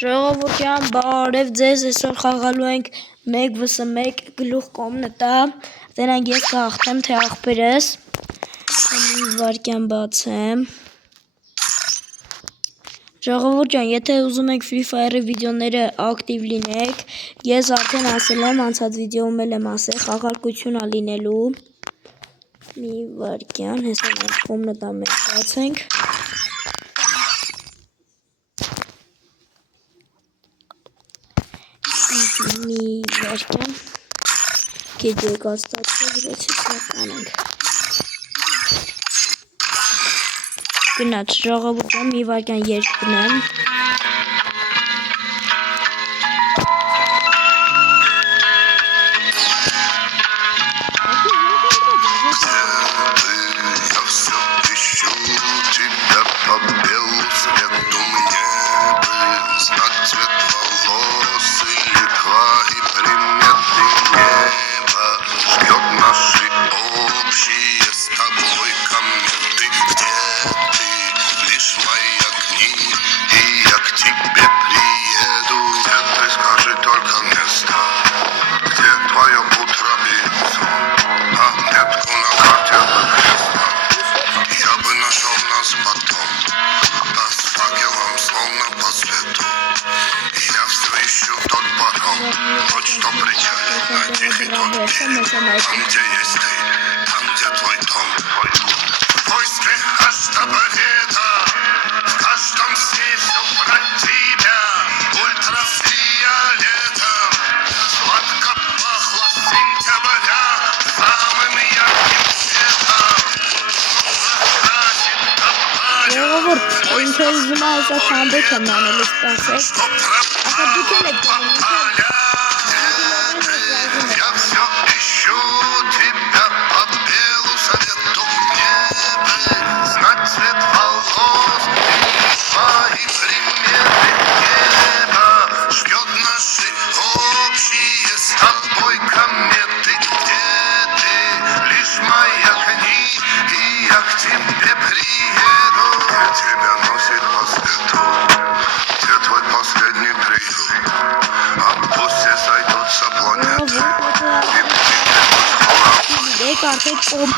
Ժողովուրդյան բարև ձեզ, այսօր խաղալու ենք 1vs1 գլուխ կոմնտա, դրանք ես կհաղթեմ թե աղբերս, մի վարկյան բացեմ։ Ժողովուրդյան, եթե ուզում եք Free Fire-ի վիդեոները ակտիվ լինեք, ես արդեն ասել եմ, անցած վիդեոում եմ ասել, խաղարկություն լինելու։ Մի վարկյան, հեսա մենք կոմնտա մենք բացենք։ Մի վարկյան գեջը կաստացը գրեցից նականենք գնաց ժողովուրդյան մի վարկյան երկ բնեմ Что причалит на тихий тот берег, там, где есть ты, там, где твой дом. В войске каждая победа, в каждом сне все про тебя. Ультрафиолетом сладко пахло сентября, самым ярким цветом. Ինչ ուզում է այսա քանդեք եմ անելու սպասեք ախա դուք էլ եք Արդեն կոմ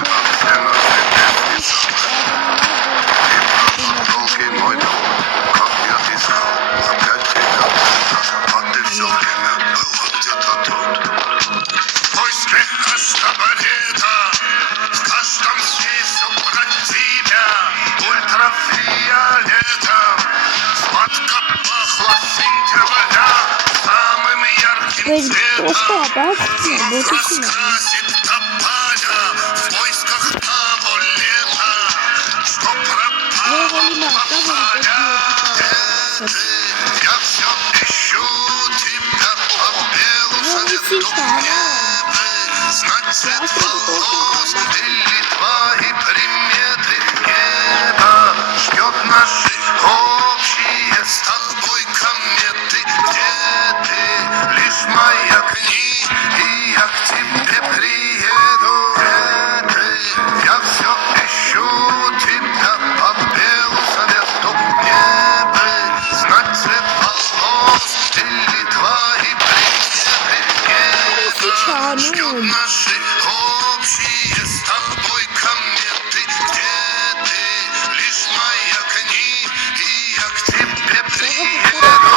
Я все ищу тебя по белу свету небе, знать цвет волос или твои приметы. Небо ждет наши общие с тобой кометы. Где ты, лишь маякни, и я к тебе приеду. Где ты, я все ищу тебя по белу свету небе, знать цвет волос или твои приметы. Небо ждет наши общие с тобой кометы. Где ты, лишь маякни, и я к тебе приеду.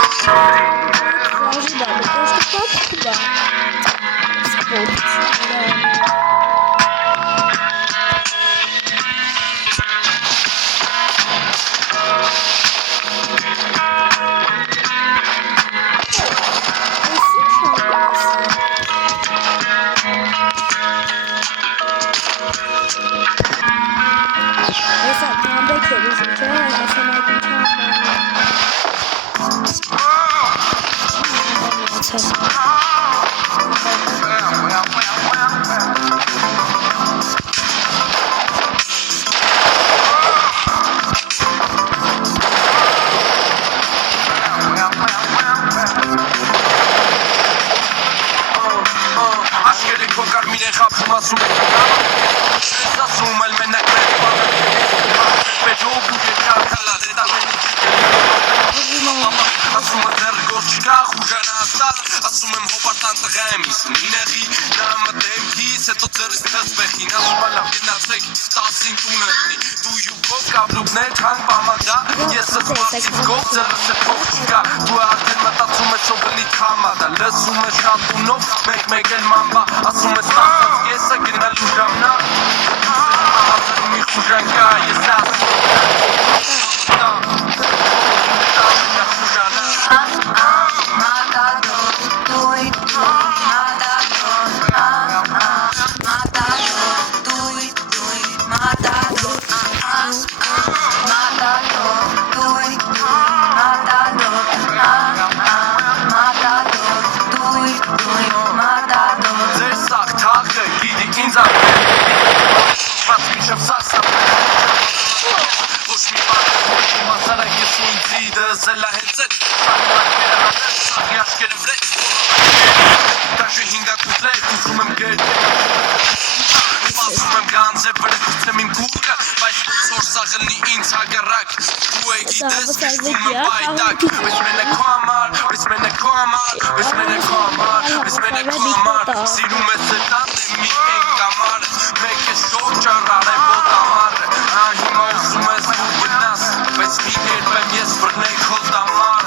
Asum el menek Pero bu gece arkala dedim. Asum չկա խուժանաստար ասում եմ հոպարտան տղա եմ 59-ի նա մտեմքիս հետո ձեռիս թզվեխին ասում լավ գնացեք 10-ին տունը լինի դու յուգով կապլուկներ քան պամադա ես սպասից գող ձեռս է փող չկա դու արդեն մտածում ես ով լինի քամադա լսում ես շատ տունով մեկ էլ մամբա ասում ես տասած կեսը գնալու ժամնա Hazır mi խուժանքա ես ասում Ձեր սաղ թաղը գիդի ինձ Բայց միշև սասապ Ոչ մի բան Մասարակ ես ու ինձի դզելա հեցետ Սաղմակները հանել սաղի աշկերը վրետ Դաշը հինգակուտլեր ուզում եմ գեր Ասում եմ գանձ է վրետուցեմ իմ կուրկը Բայց ոնցոր սաղլնի ինձ հագարակ Ու է գիտես կշվում եմ բայդակ Պես մեն է քո համար, պես մեն է քո համար Պես մեն է քո համար, պես մեն է քո համար Սիրում ես է տան է մի են կամար Մեկ է շող ճարար է բոտ ամար Հիմա ուզում ես ու գնաս Բայց մի երբեմ ես վրնեի քո դամար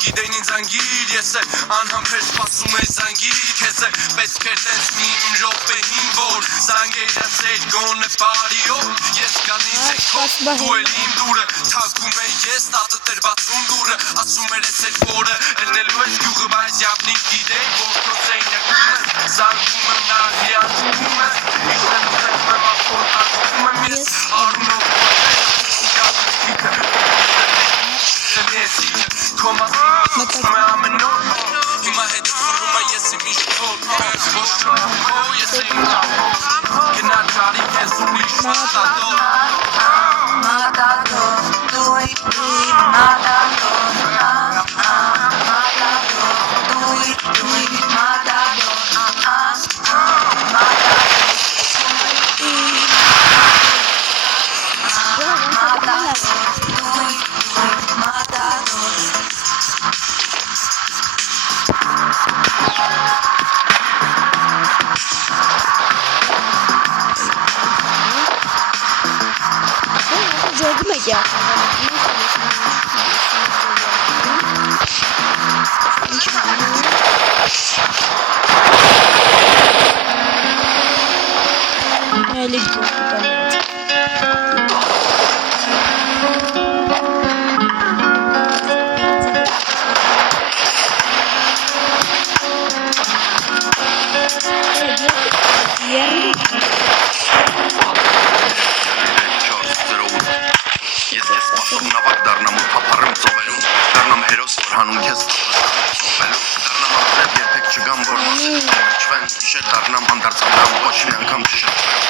Գիտեն ինձ անգիր, ես է անհամբեր սպասում է զանգիր Քեզ է պետք էր տենց իմ ժոպեին, որ զանգերացեր գոն է բարիով Ես գանից է քո, դու էլ իմ դուրը Թագում է ես, տատը տրվածում դուրը Ասում էր ես էր որը, էլնելու ես գյուղը Բայց յավնիկ գիտեի, որ քո սեյնյակում ես Զանգում եմ նարդի անցում ես Իշտեն ուզեմ եմ ապոր տացում եմ ես Արունով Մտածում է ամեն օր Հիմա հետ վռում է ես իմ իշքով Ոչ չոքով ես իմ ճախով Գնա ճարի կեզ ուրիշ մատադոր Մատադոր, դույ, մատադոր Մատադոր, դույ, մատադոր Gördüm ya. Öyle Դառնամ հերոս, որ հանում քեզ սովելու Դառնամ ապրել երբեք չգամ, որ չվեն իշեր դառնամ հանդարձանամ ոչ մի անգամ չշրջվեմ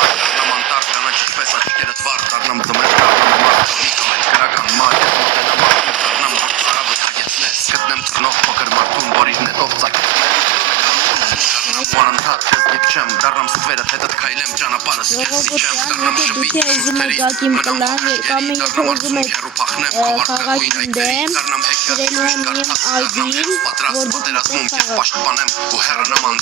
Դառնամ անտար կանաչ ինչպես աչքերդ վար Դառնամ ձմեր, դառնամ մարդ, մի կամել գրական մար Ես մոտենամ արդում, դառնամ որ ծարավը թագեցնես Գտնեմ ծնող փոքր մարդուն, որ իր նետով ծակեցնես Անընդհատ քեզ դիպչեմ, դառնամ ստվերդ հետդ քայլեմ ճանապարհս քեզ իջեմ Դառնամ շփիտ շուրթերից, մնամ կամ եթե ուզում եք խաղացին դեմ գրելու եմ իմ ID-ին, որ դուք պատերազմում քեզ պաշտպանեմ ու հեռանամ